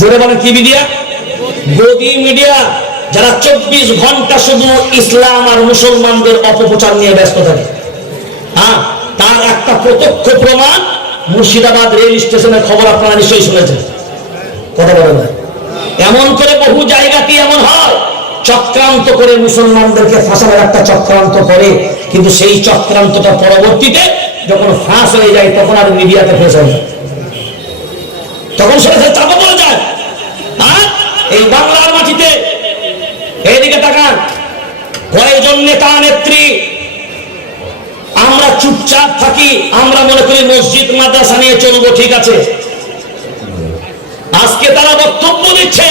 জোরে বলেন কি মিডিয়া? গদি মিডিয়া, যারা 24 ঘন্টা শুধু ইসলাম আর মুসলমানদের অপপ্রচার নিয়ে ব্যস্ত থাকে। হ্যাঁ, তার একটা প্রত্যক্ষ প্রমাণ মুর্শিদাবাদ রেল স্টেশনের খবর আপনারা নিশ্চয়ই শুনেছেন। কথা বলেন না? এমন করে বহু জায়গাতে এমন হয়, চক্রান্ত করে মুসলমানদেরকে ফাঁসানোর একটা চক্রান্ত করে, কিন্তু সেই চক্রান্তটা পরবর্তীতে যখন ফাঁস হয়ে যায় তখন আর মিডিয়াতে ফেস হয় না, তখন সেটা চাপা পড়ে যায়। আর এই বাংলার মাটিতে এইদিকে তাকান, কয়েকজন নেতা নেত্রী আমরা চুপচাপ থাকি, আমরা মনে করি মসজিদ মাদ্রাসা নিয়ে চলবো, ঠিক আছে। আজকে তারা বক্তব্য দিচ্ছে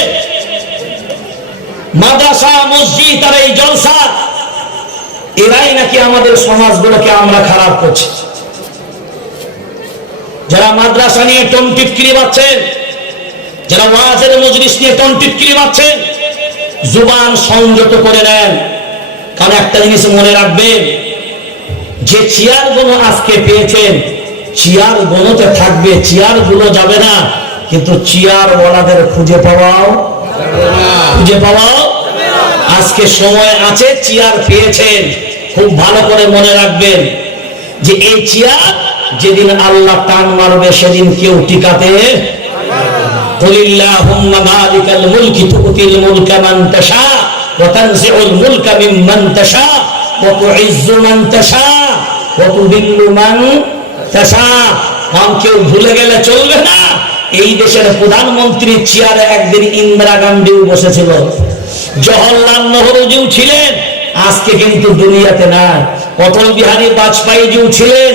মাদ্রাসা মসজিদ আর এই জলসা, এরাই নাকি আমাদের সমাজগুলোকে আমরা খারাপ করছি। যারা মাদ্রাসা নিয়ে টনটিটকিরি মারছেন, যারা ওয়াজের মজলিস নিয়ে টনটিটকিরি মারছেন, জুবান সংযত করে নেন। কারণ একটা জিনিস মনে রাখবেন, যে চেয়ারগুলো আজকে পেয়েছেন চেয়ারগুলোতে থাকবে, চেয়ারগুলো যাবে না, কিন্তু চেয়ার ওয়ালাদের খুঁজে পাওয়াও আজকে সময় আছে। চেয়ার পেয়েছেন, খুব ভালো করে মনে রাখবেন যে এই চেয়ার যেদিন আল্লাহ টান মারবে সেদিন কেউ টিকাতে কুলিল্লাহুম্মা মালিকাল মুলকি তুতিল মুলকা মান তাশা ওয়া তানজিউল মুলকা মিম্মান তাশা ওয়া তুইজ্জু মান তাশা ওয়া তুযিল্লু মান তাশা। কারণ কেউ ভুলে গেলে চলবে না, এই দেশের প্রধানমন্ত্রীর চেয়ারে একদিন ইন্দিরা গান্ধীও বসেছিল, জওহরলাল নেহরুজিও ছিলেন, আজকে কিন্তু দুনিয়াতে নাই। অটল বিহারী বাজপেয়ীজিও ছিলেন,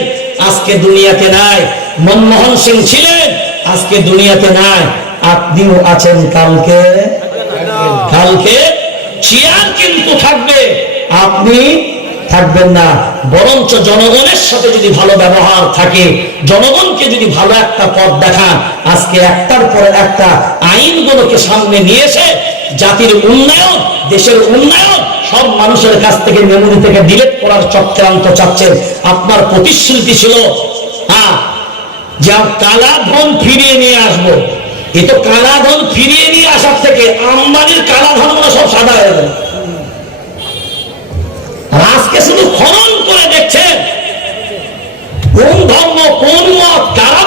আজকে দুনিয়াতে নাই। মনমোহন সিং ছিলেন, আজকে দুনিয়াতে নাই। আপনিও আছেন, কালকে চেয়ার কিন্তু থাকবে, আপনি থাকবেন না। বরঞ্চ জনগণের সাথে যদি ভালো ব্যবহার থাকে, জনগণকে যদি ভালো একটা পথ দেখান, আজকে একটার পর একটা আইনগুলোকে সামনে নিয়ে এসে জাতির উন্নয়ন, দেশের উন্নয়ন সব মানুষের কাছ থেকে মেমোরি থেকে ডিলিট করার চক্রান্ত চাচ্ছেন। আপনার প্রতিশ্রুতি ছিল যা কালা ধন ফিরিয়ে নিয়ে আসবো, এ তো কালা ধন ফিরিয়ে নিয়ে আসার থেকে আম্বানির কালা ধনগুলো সব সাদা হয়ে গেল। আজকে শুধু খনন করে দেখছেন কোন ধর্ম, কোন মত, কারা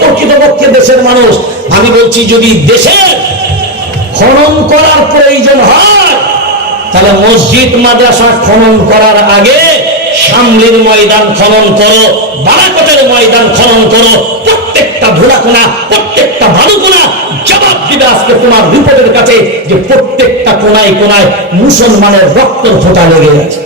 প্রকৃতপক্ষে দেশের মানুষ। আমি বলছি, যদি দেশের খনন করার প্রয়োজন হয়, তাহলে মসজিদ মাদ্রাসা খনন করার আগে শামলির ময়দান খনন করো, বারাকতের ময়দান খনন করো। প্রত্যেকটা ধুলাকোনা, প্রত্যেকটা ভালুকোনা জবাব দিবে আজকে তোমার রিপোর্টের কাছে যে প্রত্যেকটা কোনায় কোনায় মুসলমানের রক্তের ফোঁটা লেগে আছে।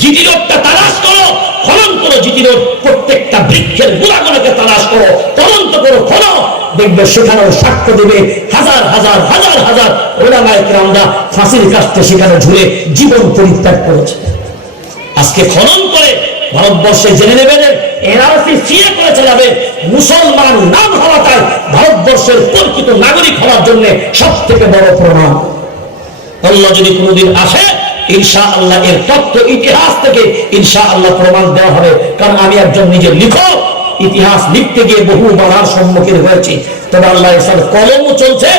জিটি রোডটা তালাশ করো, খনন করো। জিটি রোড প্রত্যেকটা বৃক্ষের গোড়াগুলোকে তালাশ করো, তদন্ত করো, খনো, দেখবে সেখানেও সাক্ষ্য দেবে হাজার হাজার হাজার হাজার ওলামায়ে কেরামরা ফাঁসির কাস্তে সেখানে ঝুলে জীবন পরিত্যাগ করেছে। আজকে খনন করে ভারতবর্ষে জেনে নেবেন এনআরসি সিএ করে চালাবে। মুসলমান নাম হওয়াটাই ভারতবর্ষের প্রকৃত নাগরিক হওয়ার জন্য সব থেকে বড় প্রমাণ। আল্লাহ যদি কোনোদিন আসে, ইনশাআল্লাহ এর তথ্য ইতিহাস থেকে ইনশাআল্লাহ প্রমাণ দেওয়া হবে। কারণ আমি একজন নিজের লিখক, ইতিহাস লিখতে গিয়ে বহু বাধার সম্মুখীন হয়েছি। তবে আল্লাহ এসব কলমও চলছে,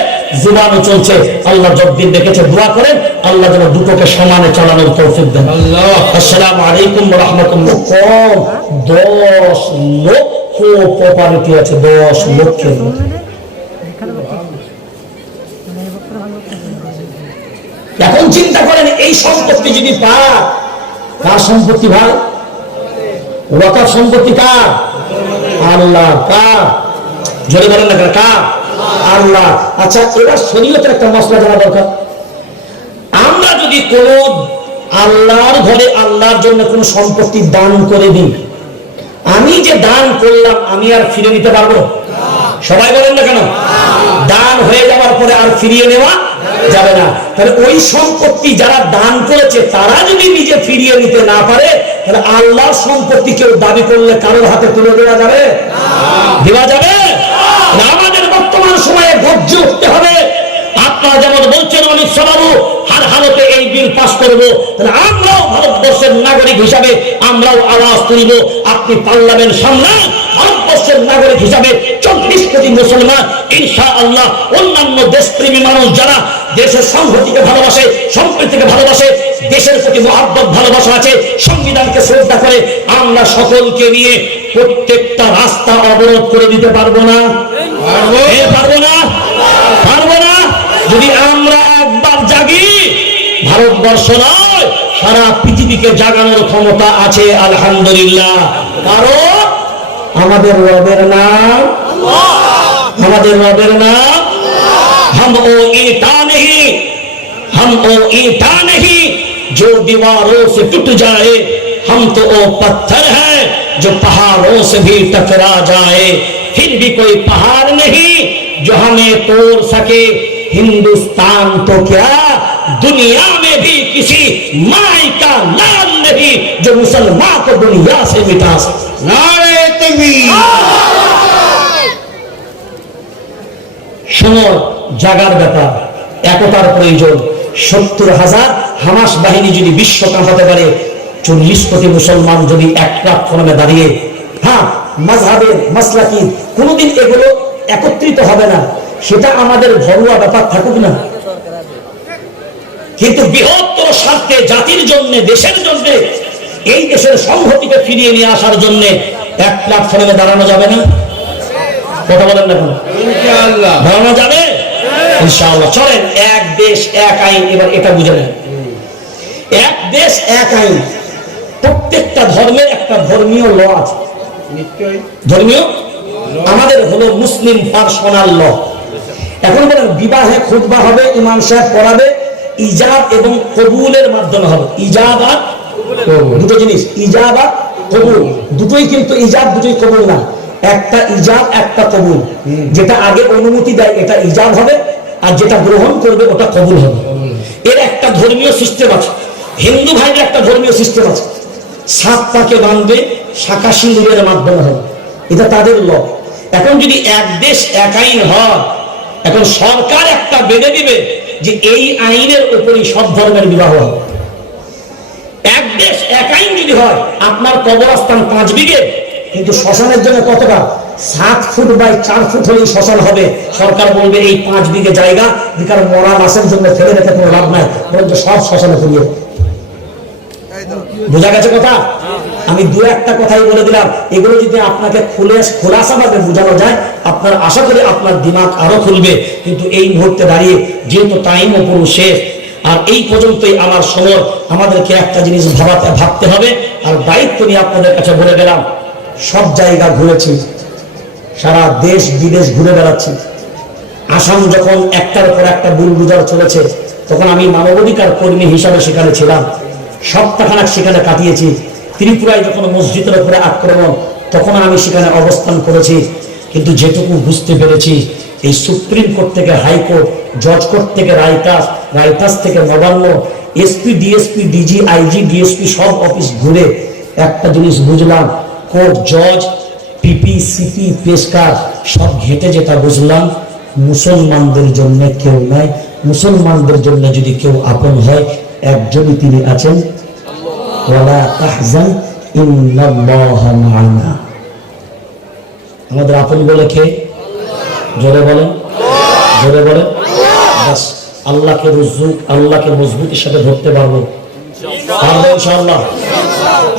জুবানও চলছে। আল্লাহ যতদিন দেখেছে দোয়া করেন, আল্লাহ যেন দুটোকে সমানে চালানোর তৌফিক দেন। আসসালামু আলাইকুম ওয়া রাহমাতুল্লাহ। কম 10 লক্ষ প্রপার্টি আছে, 10 লক্ষের মতো। এখন চিন্তা করেন, এই সম্পত্তি যদি পায়, কার সম্পত্তি ভাই? ওয়াকাফ সম্পত্তি কার? আল্লাহ। কার? জোরে বলেন না, কার? আল্লাহ। আচ্ছা, এবার শরীয়তের একটা মসলা জানা দরকার। আমরা যদি কোন আল্লাহর ঘরে আল্লাহর জন্য কোন সম্পত্তি দান করে দিই, আমি যে দান করলাম আমি আর ফিরে নিতে পারবো? সবাই বলেন না কেন? দান হয়ে যাওয়ার পরে আর ফিরিয়ে নেওয়া যাবে না। তাহলে ওই সম্পত্তি যারা দান করেছে তারা যদি নিজে ফিরিয়ে নিতে না পারে, তাহলে আল্লাহর সম্পত্তি কেউ দাবি করলে কারোর হাতে তুলে দেওয়া যাবে? দেওয়া যাবে না। আমাদের বর্তমান সময়ে গর্জে উঠতে হবে। আপনারা যেমন বলছেন অনেক সবাবু হার হালতে এই বিল পাস করবো, তাহলে আমরাও ভারতবর্ষের নাগরিক হিসাবে আমরাও আওয়াজ তুলব। আপনি পার্লামেন্ট সামনে ভারতবর্ষের নাগরিক হিসাবে 40 কোটি মুসলমান ইনশাআল্লাহ অন্যান্য দেশপ্রেমী মানুষ যারা দেশের সংহতিকে ভালোবাসে, সম্প্রীতিকে ভালোবাসে, দেশের প্রতি মহব্বত ভালোবাসা আছে, সংবিধানকে শ্রদ্ধা করে, আমরা সকলকে নিয়ে প্রত্যেকটা রাস্তা অবরোধ করে দিতে পারবো না? পারবো না? পারবো না? যদি আমরা একবার জাগি, ভারতবর্ষ নয় সারা পৃথিবীকে জাগানোর ক্ষমতা আছে আলহামদুলিল্লাহ। কারণ আমাদের রবের নাম, আমাদের রবের নাম हम ओ ईटा नहीं, हम ओ ईटा नहीं जो दीवारों से टूट जाए, हम तो वो पत्थर है जो पहाड़ों से भी टकरा जाए, फिर भी कोई पहाड़ नहीं जो हमें तोड़ सके, हिंदुस्तान तो क्या दुनिया में भी किसी माई का लाल नहीं जो मुसलमान को दुनिया से मिटा सके। नारे तकबीर। শোনো, জাগার ব্যাপার, একতার প্রয়োজন। 70,000 হামাস বাহিনী যদি বিশ্ব কাঁপাতে পারে, 40 কোটি মুসলমান যদি এক প্ল্যাটফর্মে দাঁড়িয়ে, হ্যাঁ মাযহাবের মাসলাকি কোনোদিন এগুলো একত্রিত হবে না, সেটা আমাদের ঘরোয়া ব্যাপার থাকুক না, কিন্তু বৃহত্তর স্বার্থে জাতির জন্য, দেশের জন্য, এই দেশের সংহতিকে ফিরিয়ে নিয়ে আসার জন্য এক প্ল্যাটফর্মে দাঁড়ানো যাবে না? কথা বলেন না কেন? ইনশাআল্লাহ দাঁড়ানো যাবে ইনশাআল্লাহ। চলেন, এক দেশ এক আইন, এবার এটা বুঝে নেন। এক দেশ এক আইন, প্রত্যেকটা ধর্মের একটা ধর্মীয় ল আছে। ধর্মীয় আমাদের হলো মুসলিম পার্সোনাল ল। এখন বলেন, বিবাহে খুতবা হবে, ইমাম সাহেব পড়াবে, ইজাব এবং কবুলের মাধ্যমে হবে। ইজাব আর দুটো জিনিস, ইজাব আর কবুল দুটোই, কিন্তু ইজাব দুটোই কবুল না। একটা ইজাব একটা কবুল, যেটা আগে অনুমতি দেয় এটা ইজাব হবে, আর যেটা গ্রহণ করবে ওটা কবুল হবে। এর একটা ধর্মীয় সিস্টেম আছে। হিন্দু ভাইদের একটা ধর্মীয় সিস্টেম আছে, 7 পাকে বাঁধবে, শাখা সিঁদুরের মাধ্যমে হবে, এটা তাদের ল। এখন যদি এক দেশ এক আইন হয়, এখন সরকার একটা বেঁধে দিবে যে এই আইনের উপরই সব ধর্মের বিবাহ হবে। এক দেশ এক আইন যদি হয়, আপনার কবরস্থান 5 বিঘে, কিন্তু শ্মশানের জন্য কতটা? 7 ফুট বাই 4 ফুট হলেই শ্মশান হবে। সরকার বলবে এই 5 বিঘে জায়গা বেকার মরা মাসের জন্য ফেলে রেখে কোনো লাভ নাই, বরঞ্চ সব শ্মশানে ফিরিয়ে। বোঝা গেছে কথা? আমি দু একটা কথাই বলে দিলাম, এগুলো যদি আপনাকে খোলাসাভাবে বোঝানো যায়, আপনার আশা করি আপনার দিমাগ আরো খুলবে। কিন্তু এই মুহূর্তে দাঁড়িয়ে যেহেতু টাইমও পুরো শেষ, আর এই পর্যন্তই আমার সময়, আমাদেরকে একটা জিনিস ভাবতে হবে। আর দায়িত্ব নিয়ে আপনাদের কাছে বলে গেলাম, সব জায়গা ঘুরেছি, সারা দেশ বিদেশ ঘুরে বেড়াচ্ছি। আসাম যখন একটার পর একটা বুলডোজার চলেছে, তখন আমি মানবাধিকার কর্মী হিসাবে সেখানে ছিলাম, সপ্তাহখানেক সেখানে কাটিয়েছি। ত্রিপুরায় যখন মসজিদের উপরে আক্রমণ, তখন আমি সেখানে অবস্থান করেছি। কিন্তু যেটুকু বুঝতে পেরেছি, এই সুপ্রিম কোর্ট থেকে হাইকোর্ট, জজ কোর্ট থেকে রায়টাস, রায়টাস থেকে Nabanna, SP DSP DG IG DSP সব অফিস ঘুরে একটা জিনিস বুঝলাম, কোর্ট জজ পিপি সিপি পেশকার সব ঘেটে যেটা বুঝলাম, মুসলমানদের জন্য কেউ নাই। মুসলমানদের জন্য যদি কেউ আপন হয়, একজনই তিনি আছেন, ওয়ালা তাহজান ইন্নাল্লাহা মা'ানা। আমাদের আপন বলে কে? জোরে বলেন, জোরে বলেন। বাস, আল্লাহকে রুজুক, আল্লাহকে মজবুতির সাথে ধরতে পারবো, পারবো ইনশাআল্লাহ।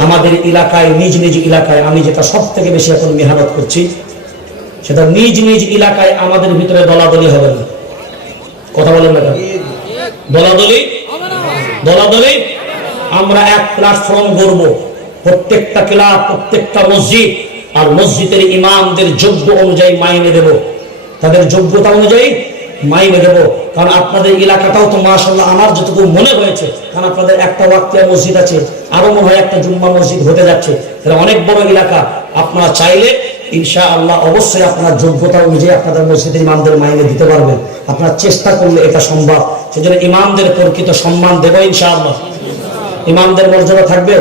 আমাদের এলাকায়, নিজ নিজ এলাকায় আমি যেটা সব থেকে বেশি এখন মেহনত করছি, সেটা নিজ নিজ এলাকায় আমাদের ভিতরে দলাদলি হবে না। কথা বলেন না কেন? দলাদলি দলাদলি আমরা এক প্ল্যাটফর্ম গড়ব, প্রত্যেকটা ক্লাব, প্রত্যেকটা মসজিদ, আর মসজিদের ইমামদের যোগ্য অনুযায়ী মাইনে দেব, তাদের যোগ্যতা অনুযায়ী মাইনে দেব। কারণ আপনাদের এলাকাটাও তো মাশাআল্লাহ আমার যতটুকু মনে হয়েছে, কারণ আপনাদের একটা ওয়াক্তিয়া মসজিদ আছে, আরো মনে হয় একটা জুম্মা মসজিদ হতে যাচ্ছে, তাহলে অনেক বড় এলাকা। আপনারা চাইলে ইনশাআল্লাহ অবশ্যই আপনার যোগ্যতা অনুযায়ী আপনাদের মসজিদের ইমামদের মাইনে দিতে পারবেন। আপনারা চেষ্টা করলে এটা সম্ভব। সেজন্য ইমামদের প্রকৃত সম্মান দেব ইনশাআল্লাহ, ইমামদের মর্যাদা থাকবে।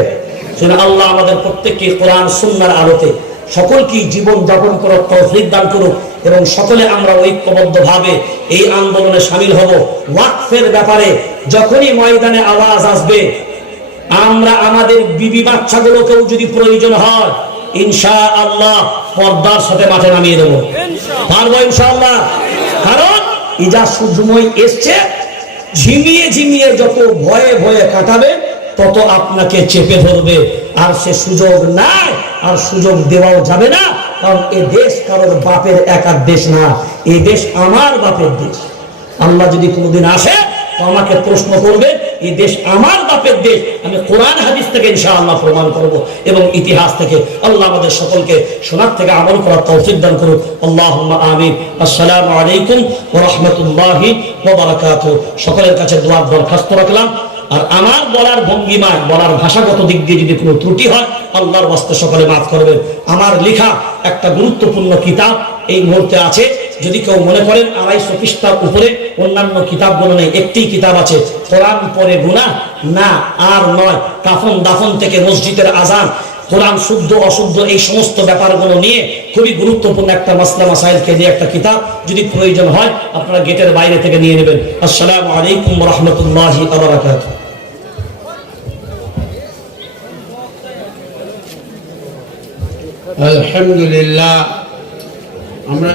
সেজন্য আল্লাহ আমাদের প্রত্যেককে কোরআন সুন্নাহর আলোতে সকলকে জীবন যাপন করার তৌফিক দান করুক, এবং সকলে আমরা ঐক্যবদ্ধভাবে এই আন্দোলনে শামিল হব। ওয়াকফের ব্যাপারে যখনই ময়দানে আওয়াজ আসবে, আমরা আমাদের বিবি বাচ্চাগুলোকেও যদি প্রয়োজন হয় ইনশাআল্লাহ পর্দার সাথে মাঠে নামিয়ে দেবো, পারবো ইনশাআল্লাহ। কারণ ইজা সুজময় এসছে, ঝিমিয়ে ঝিমিয়ে যত ভয়ে ভয়ে কাটাবে তত আপনাকে চেপে ধরবে, আর সে সুযোগ নাই, আর সুযোগ দেওয়াও যাবে না। কারণ এ দেশ কারোর বাপের একার দেশ না, এই দেশ আমার বাপের দেশ। আল্লাহ যদি কোনোদিন আসে তো আমাকে প্রশ্ন করবে, এই দেশ আমার বাপের দেশ। আমি কোরআন হাদিস থেকে ইনশাআল্লাহ প্রমাণ করব এবং ইতিহাস থেকে। আল্লাহ আমাদের সকলকে শোনার থেকে আমল করার তৌফিক দান করুন। আল্লাহুম্মা আমিন। আসসালামু আলাইকুম ওয়া রাহমাতুল্লাহি ওয়া বারাকাতুহু। সকলের কাছে দোয়ার দরখাস্ত রাখলাম। আর আমার বলার ভঙ্গিমায়, বলার ভাষাগত দিক দিয়ে যদি কোনো ত্রুটি হয়, আল্লাহর ওয়াস্তে সকলে মাফ করবেন। আমার লেখা একটা গুরুত্বপূর্ণ কিতাব এই মুহূর্তে আছে, যদি কেউ মনে করেন 250 পৃষ্ঠার উপরে অন্যান্য কিতাবগুলো নেই, একটি কিতাব আছে, কোরআন পড়ে গুনাহ না আর নয়, কাফন দাফন থেকে মসজিদের আজান, কোরআন শুদ্ধ অশুদ্ধ এই সমস্ত ব্যাপারগুলো নিয়ে খুবই গুরুত্বপূর্ণ একটা মাসলা মাসাইলকে নিয়ে একটা কিতাব, যদি প্রয়োজন হয় আপনারা গেটের বাইরে থেকে নিয়ে নেবেন। আসসালামু আলাইকুম ওয়া রাহমাতুল্লাহি ওয়া বারাকাতুহু। আলহামদুলিল্লাহ। আমরা